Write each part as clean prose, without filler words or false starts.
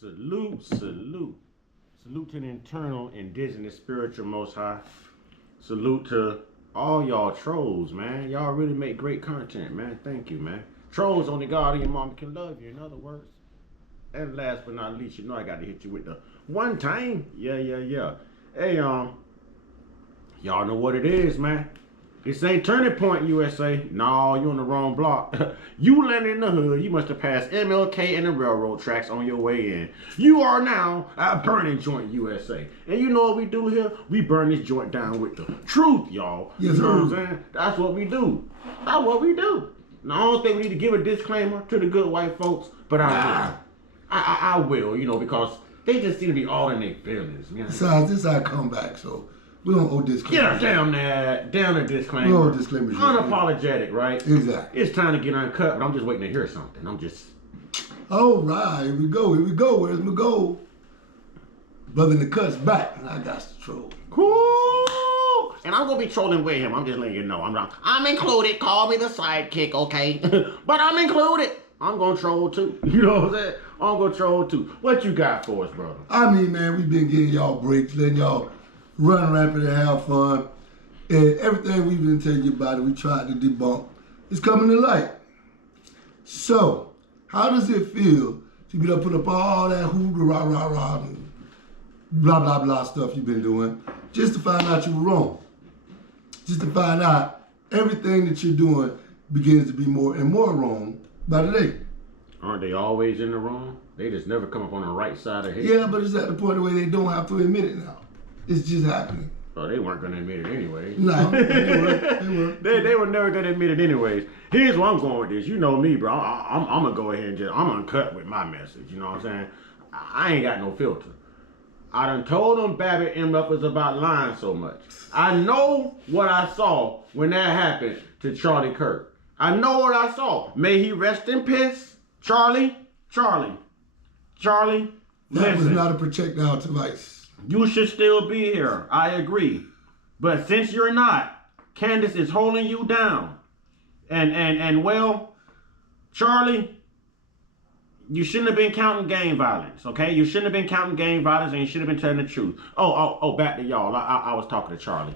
Salute, salute. Salute to the internal, indigenous, spiritual, most high. Salute to all y'all trolls, man. Y'all really make great content, man. Thank you, man. Trolls, only God and your mama can love you, in other words. And last but not least, you know I got to hit you with the one time. Yeah. Hey, y'all know what it is, man. This ain't Turning Point, USA. No, you on the wrong block. You landed in the hood. You must have passed MLK and the railroad tracks on your way in. You are now at Burning Joint, USA. And you know what we do here? We burn this joint down with the truth, y'all. Yes, you know sir. what I'm saying? That's what we do. That's what we do. Now, I don't think we need to give a disclaimer to the good white folks, but I will, you know, because they just seem to be all in their feelings, man. Besides, this is our comeback, so we don't owe disclaimers. Yeah, down the disclaimer. We don't owe disclaimers. Unapologetic, right? Exactly. It's time to get uncut, but I'm just waiting to hear something. All right, here we go. Where's my goal? Brother in the cut's back, and I got to troll. Cool. And I'm gonna be trolling with him. I'm just letting you know. I'm included. Call me the sidekick, okay? But I'm included. I'm gonna troll too. You know what I'm saying? I'm gonna troll too. What you got for us, brother? I mean, man, we've been getting y'all breaks, letting y'all run rampant and have fun. And everything we've been telling you about it, we tried to debunk. It's coming to light. So, how does it feel to be able to put up all that hoorah, rah, rah, rah, and blah, blah, blah stuff you've been doing, just to find out you were wrong? Just to find out everything that you're doing begins to be more and more wrong by the day. Aren't they always in the wrong? They just never come up on the right side of history. Yeah, but it's at the point where they don't have to admit it now. It's just happening. Oh, they weren't going to admit it anyway. No, they They were never going to admit it anyways. Here's where I'm going with this. You know me, bro. I'm going to go ahead and I'm uncut with my message. You know what I'm saying? I ain't got no filter. I done told them Babbitt M. up was about lying so much. I know what I saw when that happened to Charlie Kirk. I know what I saw. May he rest in peace. Charlie. That Listen. was not a projectile device. You should still be here. I agree. But since you're not, Candace is holding you down. And well, Charlie, you shouldn't have been counting gang violence, okay? You shouldn't have been counting gang violence and you should have been telling the truth. Oh, back to y'all. I was talking to Charlie.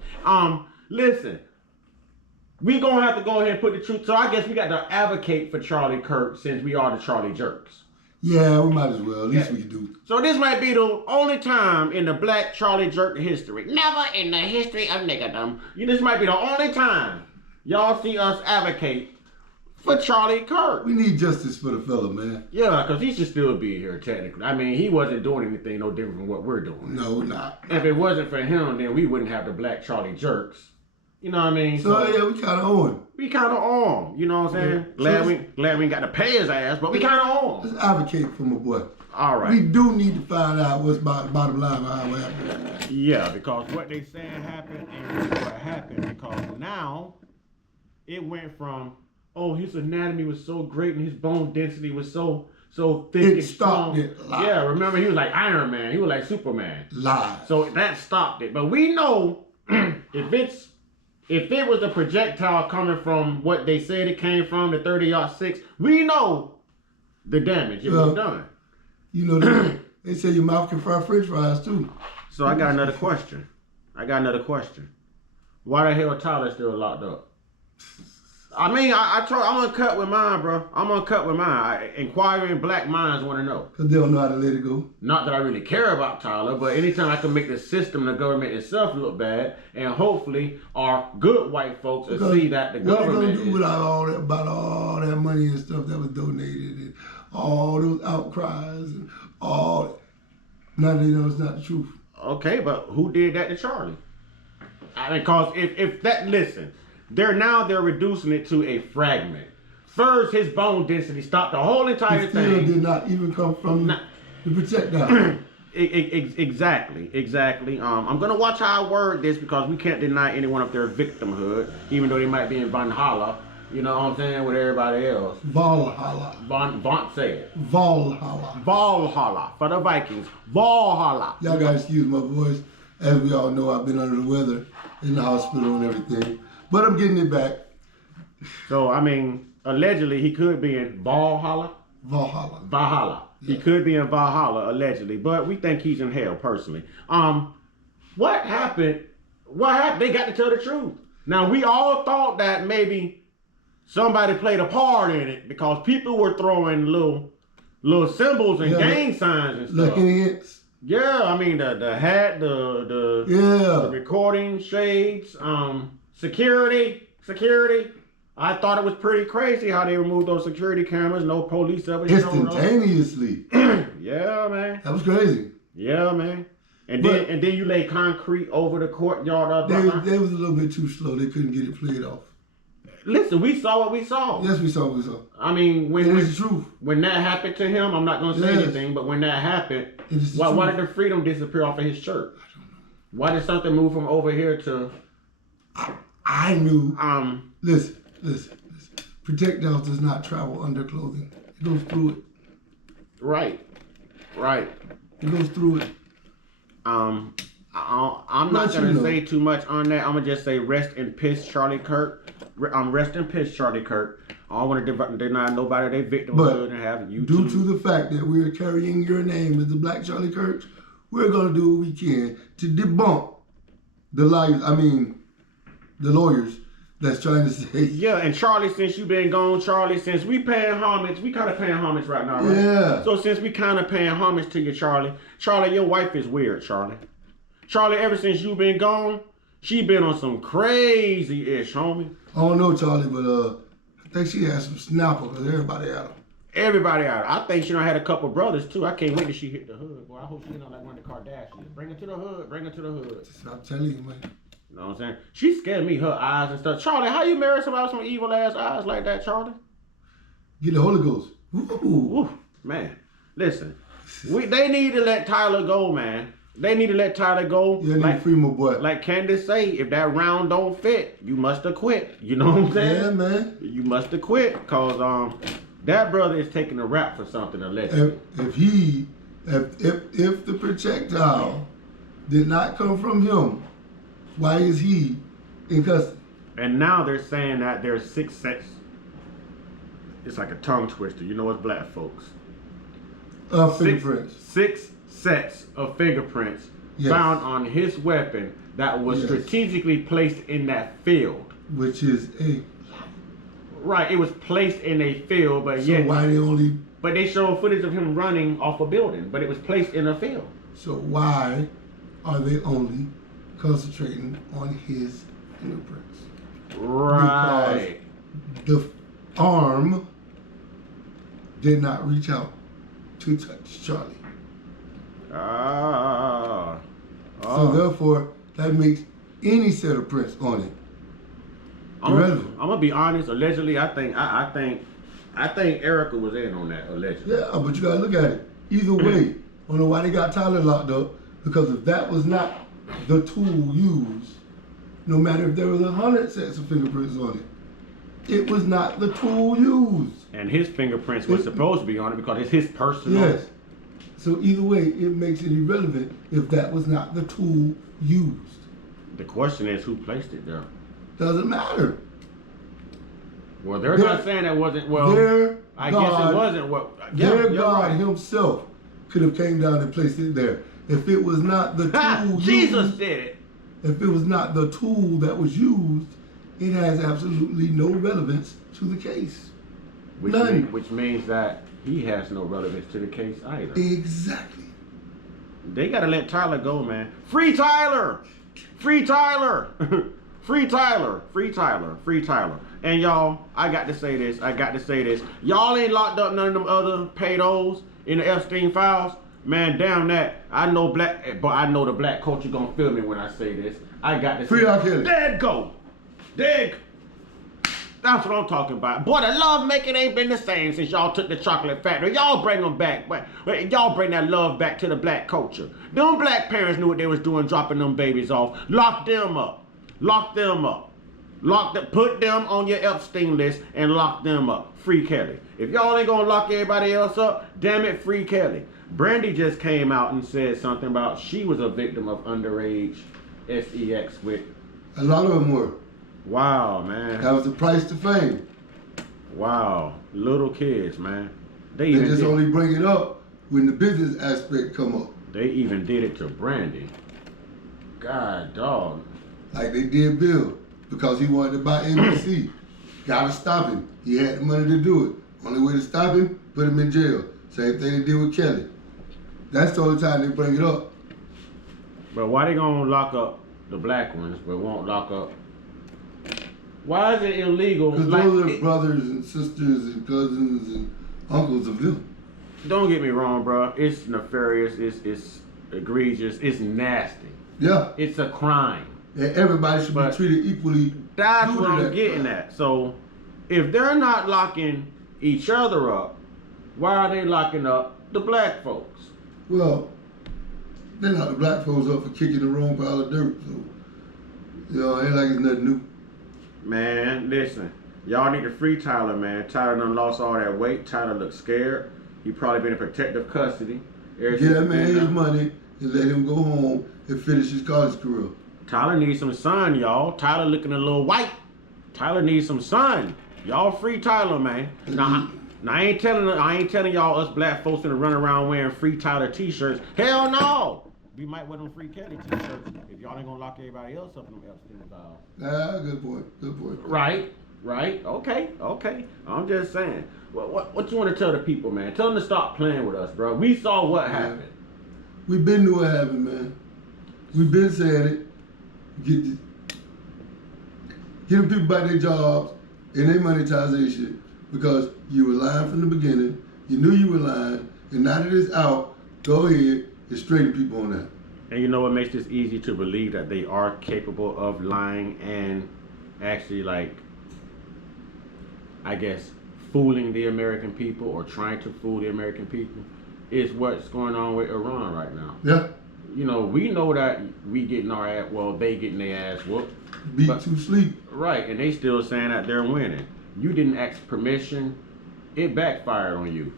Listen, we gonna have to go ahead and put the truth. So I guess we got to advocate for Charlie Kirk since we are the Charlie Jerks. Yeah, we might as well. At least we can do. So this might be the only time in the black Charlie Jerk history. Never in the history of niggerdom. This might be the only time y'all see us advocate for Charlie Kirk. We need justice for the fella, man. Yeah, because he should still be here, technically. I mean, he wasn't doing anything no different from what we're doing. No, not. If it wasn't for him, then we wouldn't have the black Charlie Jerks. You know what I mean? So yeah, we kind of owe him. We kind of on. You know what I'm saying? Yeah. Glad we ain't got to pay his ass, but we kind of on. Let's advocate for my boy. All right. We do need to find out what's bottom line behind what happened. Yeah, because what they saying happened ain't what happened. Because now it went from, oh, his anatomy was so great and his bone density was so thick It and stopped strong. it. Live. Yeah, remember he was like Iron Man. He was like Superman. Live. So that stopped it. But we know if it was a projectile coming from what they said it came from, the 30-06, we know the damage it was done. You know, they say your mouth can fry french fries too. So I got another question. Why the hell Tyler still locked up? I mean, I'm uncut with mine, bro. I'm uncut with mine. Inquiring black minds want to know. Because they don't know how to let it go. Not that I really care about Tyler, but anytime I can make the system, the government itself look bad, and hopefully our good white folks will see that the government what are they going to do without all that money and stuff that was donated and all those outcries and all. Now they know it's not the truth. Okay, but who did that to Charlie? I mean, because if that, listen, they're reducing it to a fragment. First, his bone density stopped the whole entire It still thing. did not even come from the projectile. Exactly. I'm gonna watch how I word this because we can't deny anyone of their victimhood, even though they might be in Valhalla. You know what I'm saying, with everybody else. Valhalla. Von say it. Valhalla. Valhalla for the Vikings. Valhalla. Y'all gotta excuse my voice. As we all know, I've been under the weather in the hospital and everything. But I'm getting it back. So, I mean, allegedly he could be in Valhalla. Valhalla. Valhalla. He could be in Valhalla, allegedly, but we think he's in hell, personally. What happened? They got to tell the truth. Now, we all thought that maybe somebody played a part in it because people were throwing little symbols and gang signs and stuff. Hints. Yeah, I mean the hat, the recording shades, security. I thought it was pretty crazy how they removed those security cameras. No police ever showed up. Instantaneously. Yeah, man. That was crazy. Yeah, man. And then you lay concrete over the courtyard. They was a little bit too slow. They couldn't get it played off. Listen, we saw what we saw. Yes, we saw what we saw. I mean, it's the truth. When that happened to him, I'm not going to say anything, but when that happened, why did the freedom disappear off of his shirt? I don't know. Why did something move from over here to... I knew... Listen. Projectiles does not travel under clothing. It goes through it. Right. It goes through it. I'm not going to say too much on that. I'm going to just say rest in piss, Charlie Kirk. Rest in piss, Charlie Kirk. I don't want to deny nobody their victimhood and have you due to the fact that we're carrying your name as the Black Charlie Kirk, we're going to do what we can to debunk the liars. I mean, the lawyers that's trying to say. Yeah, and Charlie, since you've been gone, Charlie, since we paying homage, we kind of paying homage right now, right? Yeah. So since we kind of paying homage to you, Charlie, your wife is weird, Charlie. Charlie, ever since you've been gone, she been on some crazy-ish, homie. I don't know, Charlie, but I think she had some snapper because everybody had them. Everybody out. I think she done had a couple brothers too. I can't wait till she hit the hood. Boy, I hope she ain't on like one of the Kardashians. Bring her to the hood. I'm telling you, man. You know what I'm saying? She scared me, her eyes and stuff. Charlie, how you marry somebody with some evil ass eyes like that, Charlie? Get the Holy Ghost. Ooh. Man, listen. They need to let Tyler go, man. They need to let Tyler go. Yeah, like free my boy. Like Candace say, if that round don't fit, you must have quit. You know what I'm saying? Yeah, man. You must have quit, cause that brother is taking a rap for something allegedly. If the projectile did not come from him, why is he in custody? And now they're saying that there's 6 sets. It's like a tongue twister. You know, it's black folks. Fingerprints. 6 sets of fingerprints found on his weapon that was strategically placed in that field. Which is a... Right, it was placed in a field, but yet... So why they only... But they showed footage of him running off a building, but it was placed in a field. So why are they only concentrating on his fingerprints? Right. Because the arm did not reach out to touch Charlie. So therefore, that makes any set of prints on it irrelevant. I'm gonna be honest. Allegedly, I think Erica was in on that. Allegedly. Yeah, but you gotta look at it. Either way, I don't know why they got Tyler locked up. Because if that was not the tool used, no matter if there was 100 sets of fingerprints on it, it was not the tool used. And his fingerprints were supposed to be on it because it's his personal. Yes. So either way, it makes it irrelevant if that was not the tool used. The question is, who placed it there? Doesn't matter. Well, they're not saying that wasn't, I guess it wasn't what. Their God himself could have came down and placed it there. If it was not the tool Jesus did it. If it was not the tool that was used, it has absolutely no relevance to the case. None. Which means that he has no relevance to the case either. Exactly. They gotta let Tyler go, man. Free Tyler! Free Tyler! Free Tyler! Free Tyler! Free Tyler! And y'all, I got to say this. Y'all ain't locked up none of them other pedos in the Epstein files. Man, damn that. I know the black culture gonna feel me when I say this. I got to free R. Kelly. Dead go. Dead. That's what I'm talking about. Boy, the love making ain't been the same since y'all took the chocolate factory. Y'all bring them back. Y'all bring that love back to the black culture. Them black parents knew what they was doing, dropping them babies off. Lock them up. Lock them up. Put them on your Epstein list and lock them up. Free Kelly. If y'all ain't gonna lock everybody else up, damn it, free Kelly. Brandy just came out and said something about she was a victim of underage sex with. A lot of them were. Wow, man. That was the price to fame. Wow. Little kids, man. They just only bring it up when the business aspect come up. They even did it to Brandy. God, dog. Like they did Bill, because he wanted to buy NBC. Gotta stop him. He had the money to do it. Only way to stop him, put him in jail. Same thing they did with Kelly. That's the only time they bring it up. But why they gonna lock up the black ones, but won't lock up? Why is it illegal? Because those are brothers and sisters and cousins and uncles of them. Don't get me wrong, bro. It's nefarious. It's egregious. It's nasty. Yeah. It's a crime. And everybody should be treated equally. That's what I'm getting at. So, if they're not locking each other up, why are they locking up the black folks? Well, they lock the black folks up for kicking the wrong pile of dirt. So, ain't like it's nothing new. Man, listen. Y'all need to free Tyler, man. Tyler done lost all that weight. Tyler looks scared. He probably been in protective custody. Get that man his money and let him go home and finish his college career. Tyler needs some sun, y'all. Tyler looking a little white. Tyler needs some sun. Y'all free Tyler, man. Now I ain't telling y'all us black folks gonna run around wearing free Tyler t-shirts. Hell no. We might wear them free Kelly t-shirts if y'all ain't gonna lock everybody else up in them Epstein files. Good point. Good point. Right. Okay. I'm just saying. What you want to tell the people, man? Tell them to stop playing with us, bro. We saw what happened. We been knew what happened, man. We been saying it. Get them people back their jobs and their monetization, because you were lying from the beginning. You knew you were lying, and now that it's out, go ahead and straighten people on that. And you know what makes this easy to believe that they are capable of lying and actually, like, I guess, fooling the American people or trying to fool the American people is what's going on with Iran right now. Yeah. You know, we know that we getting our ass, they getting their ass whooped. Beat to sleep. Right, and they still saying that they're winning. You didn't ask permission. It backfired on you.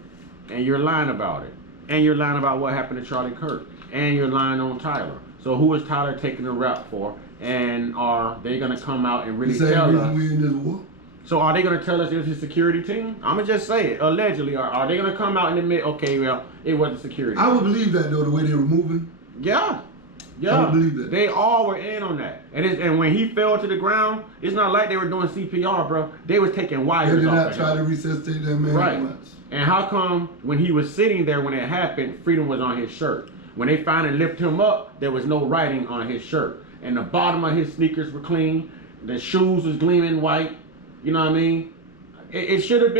And you're lying about it. And you're lying about what happened to Charlie Kirk. And you're lying on Tyler. So who is Tyler taking the rap for? And are they going to come out and really tell us? We in this war? So are they going to tell us it was his security team? I'm going to just say it. Allegedly. Are they going to come out and admit, okay, well, it wasn't security? I would believe that, though, the way they were moving. Yeah. I would believe that. They all were in on that. And when he fell to the ground, it's not like they were doing CPR, bro. They was taking wires off. They did not try to resuscitate that man. Right. And how come when he was sitting there when it happened, freedom was on his shirt? When they finally lifted him up, there was no writing on his shirt. And the bottom of his sneakers were clean. The shoes was gleaming white. You know what I mean? It should have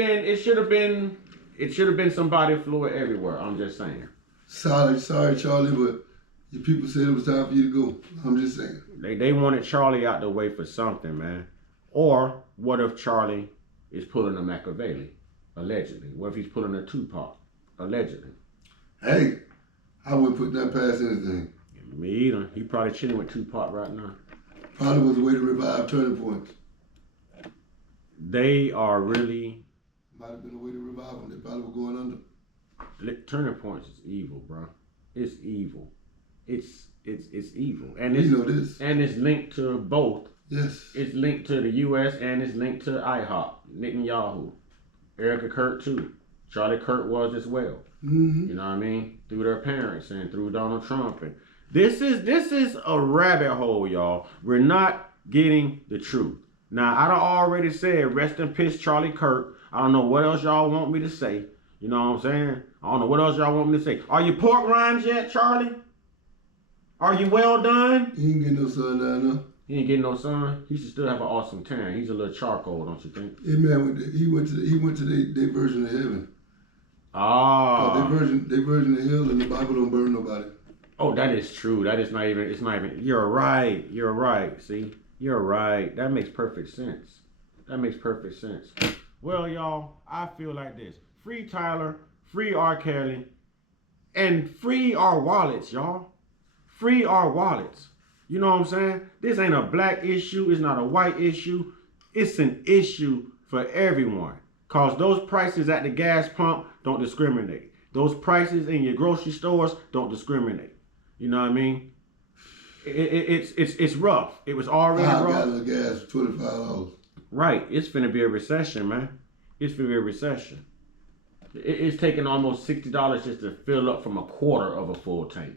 been somebody fluid everywhere. I'm just saying. Sorry, Charlie, but your people said it was time for you to go. I'm just saying. They wanted Charlie out the way for something, man. Or what if Charlie is pulling a Machiavelli? Allegedly. What if he's pulling a Tupac? Allegedly. Hey, I wouldn't put that past anything. Me either. He probably chilling with Tupac right now. Probably was a way to revive Turning Points. They are really... Might have been a way to revive them. They probably were going under. Turning Points is evil, bro. It's evil. It's evil. And it's, you know this. And it's linked to both. Yes. It's linked to the U.S. and it's linked to IHOP, Netanyahu, Erica Kurt too. Charlie Kirk was as well. Mm-hmm. You know what I mean? Through their parents and through Donald Trump. And this is a rabbit hole, y'all. We're not getting the truth. Now, I done already said rest in peace, Charlie Kirk. I don't know what else y'all want me to say. You know what I'm saying? I don't know what else y'all want me to say. Are you pork rinds yet, Charlie? Are you well done? He ain't getting no sun down there. He ain't getting no sun. He should still have an awesome tan. He's a little charcoal, don't you think? Hey man, he went to their version of heaven. Ah. Their version of hell, and the Bible don't burn nobody. Oh, that is true. That is not even. It's not even. You're right. See, you're right. That makes perfect sense. Well, y'all, I feel like this: free Tyler, free R. Kelly, and free our wallets, y'all. Free our wallets. You know what I'm saying? This ain't a black issue. It's not a white issue. It's an issue for everyone. Cause those prices at the gas pump don't discriminate. Those prices in your grocery stores don't discriminate. You know what I mean? It's rough. It was already rough. $5 of gas, $25. Right. It's finna be a recession, man. It's finna be a recession. It's taking almost $60 just to fill up from a quarter of a full tank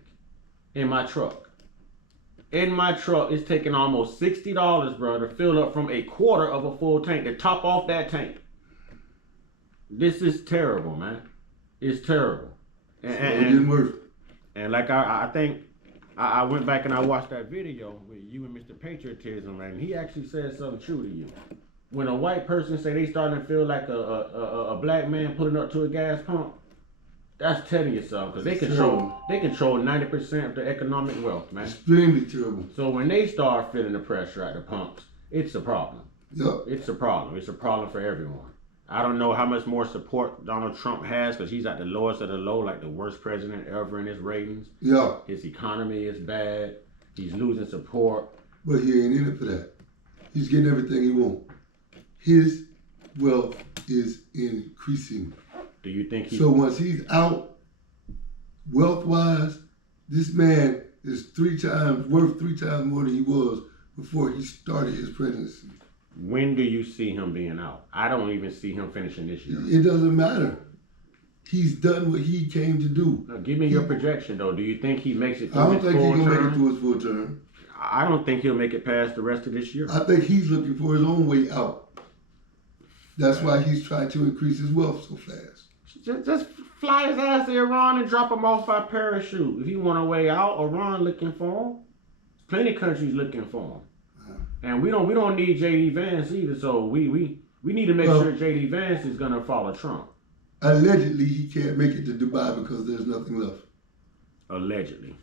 in my truck. In my truck, it's taking almost $60, bro, to fill up from a quarter of a full tank to top off that tank. This is terrible, man. It's terrible. It didn't work. And like I think I went back and I watched that video with you and Mr. Patriotism, and he actually said something true to you. When a white person say they starting to feel like a black man pulling up to a gas pump, that's telling you something, because they control 90% of the economic wealth, man. Extremely terrible. So when they start feeling the pressure at the pumps, it's a problem. Yep. It's a problem. It's a problem for everyone. I don't know how much more support Donald Trump has, because he's at the lowest of the low, like the worst president ever in his ratings. Yeah. His economy is bad. He's losing support. But he ain't in it for that. He's getting everything he wants. His wealth is increasing. Do you think So once he's out, wealth-wise, this man is worth three times more than he was before he started his presidency. When do you see him being out? I don't even see him finishing this year. It doesn't matter. He's done what he came to do. Now, give me your projection, though. Do you think he makes it through I don't his think he's full going to make it term? through his full term. I don't think he'll make it past the rest of this year. I think he's looking for his own way out. That's why he's trying to increase his wealth so fast. Just fly his ass to Iran and drop him off by parachute. If he want a way out, Iran looking for him. Plenty of countries looking for him. And we don't need J.D. Vance either, so we need to make sure J.D. Vance is gonna follow Trump. Allegedly, he can't make it to Dubai because there's nothing left. Allegedly.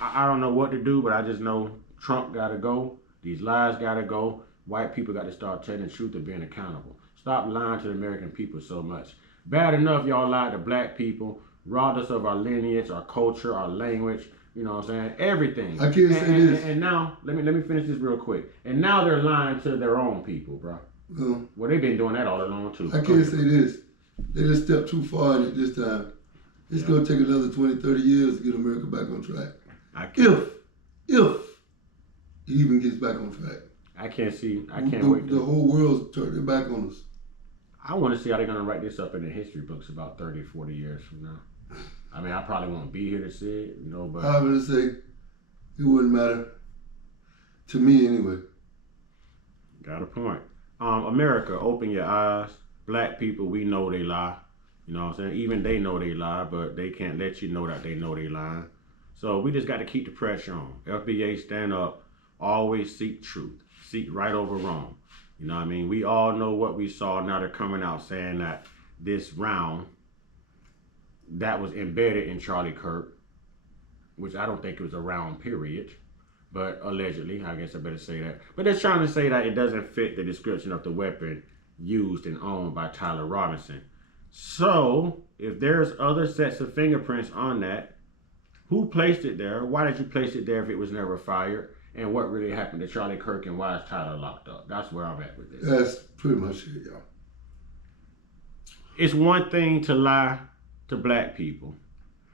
I don't know what to do, but I just know Trump gotta go. These lies gotta go. White people got to start telling the truth and being accountable. Stop lying to the American people so much. Bad enough y'all lied to black people, robbed us of our lineage, our culture, our language, you know what I'm saying? Everything. I can't say this. And now, let me finish this real quick. And now they're lying to their own people, bro. Well, they've been doing that all along, too. I can't say this. They just stepped too far in it this time. It's going to take another 20, 30 years to get America back on track. If he even gets back on track. I can't wait. The whole world's turning back on us. I want to see how they're going to write this up in the history books about 30, 40 years from now. I mean, I probably won't be here to see it, you know, but... I would say it wouldn't matter. To me, anyway. Got a point. America, open your eyes. Black people, we know they lie. You know what I'm saying? Even they know they lie, but they can't let you know that they know they lying. So we just got to keep the pressure on. FBA, stand up. Always seek truth. Seek right over wrong. You know what I mean? We all know what we saw. Now they're coming out saying that this round that was embedded in Charlie Kirk, which I don't think it was a round period, but allegedly, I guess I better say that. But they're trying to say that it doesn't fit the description of the weapon used and owned by Tyler Robinson. So if there's other sets of fingerprints on that, who placed it there? Why did you place it there if it was never fired? And what really happened to Charlie Kirk, and why is Tyler locked up? That's where I'm at with this. That's pretty much it, y'all. It's one thing to lie to black people,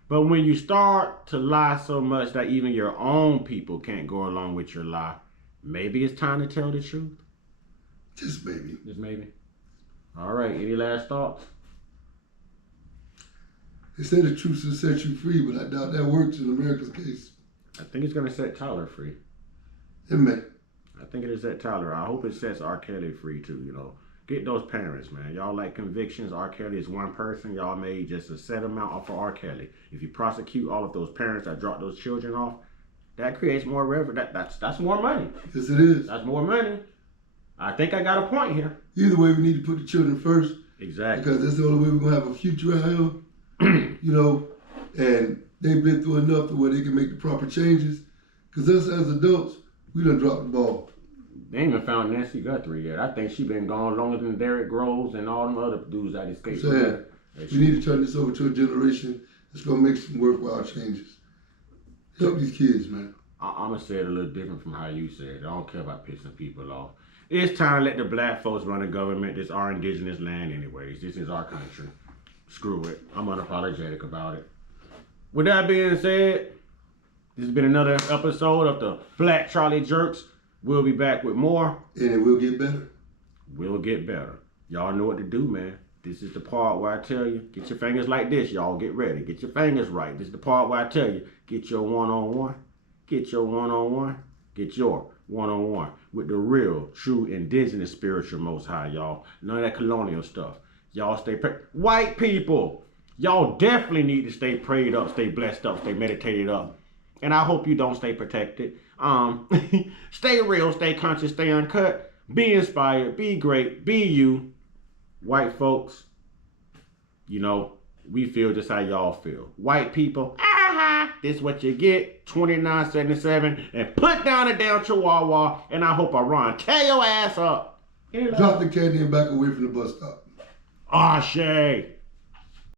but when you start to lie so much that even your own people can't go along with your lie, maybe it's time to tell the truth. Just maybe. Just maybe. All right, any last thoughts? They say the truth will set you free, but I doubt that works in America's case. I think it's going to set Tyler free. It may. I think it is set Tyler. I hope it sets R. Kelly free too, you know. Get those parents, man. Y'all like convictions. R. Kelly is one person. Y'all made just a set amount off of R. Kelly. If you prosecute all of those parents that dropped those children off, that creates more revenue. That's more money. Yes, it is. That's more money. I think I got a point here. Either way, we need to put the children first. Exactly. Because that's the only way we're going to have a future out here. You know, and they've been through enough to where they can make the proper changes. Because us as adults, we done dropped the ball. They ain't even found Nancy Guthrie yet. I think she been gone longer than Derrick Groves and all them other dudes that escaped. We need to turn this over to a generation that's going to make some worthwhile changes. Help these kids, man. I'm going to say it a little different from how you said it. I don't care about pissing people off. It's time to let the black folks run the government. This is our indigenous land anyways. This is our country. Screw it. I'm unapologetic about it. With that being said, this has been another episode of the Black Charlie Jerks. We'll be back with more. And it will get better. We'll get better. Y'all know what to do, man. This is the part where I tell you, get your fingers like this, y'all. Get ready. Get your fingers right. This is the part where I tell you, get your one-on-one. Get your one-on-one. Get your one-on-one with the real, true, indigenous spiritual Most High, y'all. None of that colonial stuff. Y'all stay white people, y'all definitely need to stay prayed up, stay blessed up, stay meditated up. And I hope you don't stay protected. Stay real, stay conscious, stay uncut. Be inspired, be great, be you. White folks, you know, we feel just how y'all feel. White people, this is what you get, 29.77, and put down a damn chihuahua, and I hope I run. Tear your ass up. Drop the candy and back away from the bus stop. Ashe.